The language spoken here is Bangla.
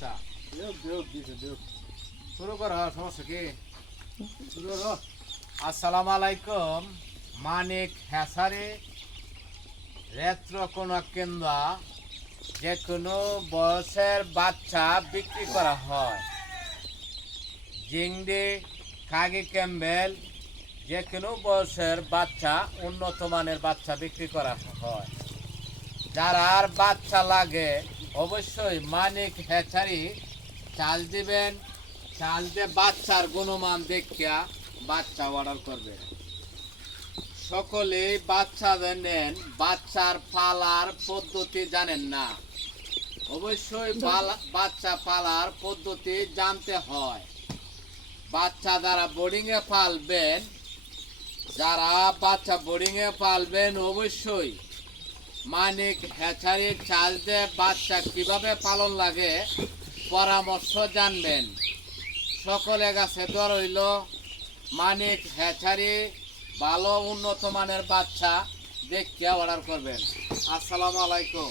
বাচ্চা শুরু কর সমস্যা কি শুরু কর। আসসালামু আলাইকুম। মানিক হ্যাসারি রেত্রকোনা কেন্দ্র যে কোনো বয়সের বাচ্চা বিক্রি করা হয়। জিংডি খাগি ক্যাম্বেল যে কোনো বয়সের বাচ্চা, উন্নত মানের বাচ্চা বিক্রি করা হয়। যারা আর বাচ্চা লাগে অবশ্যই মানিক হ্যাচারি চাল দিবেন। চাল দিয়ে বাচ্চার গুণমান দেখিয়া বাচ্চা অর্ডার করবে। সকলেই বাচ্চা নেন, বাচ্চার পালার পদ্ধতি জানেন না। অবশ্যই বাচ্চা পালার পদ্ধতি জানতে হয়। বাচ্চা যারা বোর্ডিংয়ে পালবেন, যারা বাচ্চা বোর্ডিংয়ে পালবেন অবশ্যই মানিক হ্যাচারির চাল দিয়ে বাচ্চা কিভাবে পালন লাগে পরামর্শ জানবেন। সকলের কাছে দর হইল মানিক হ্যাচারি ভালো উন্নত মানের বাচ্চা দেখিয়া অর্ডার করবেন। আসসালামু আলাইকুম।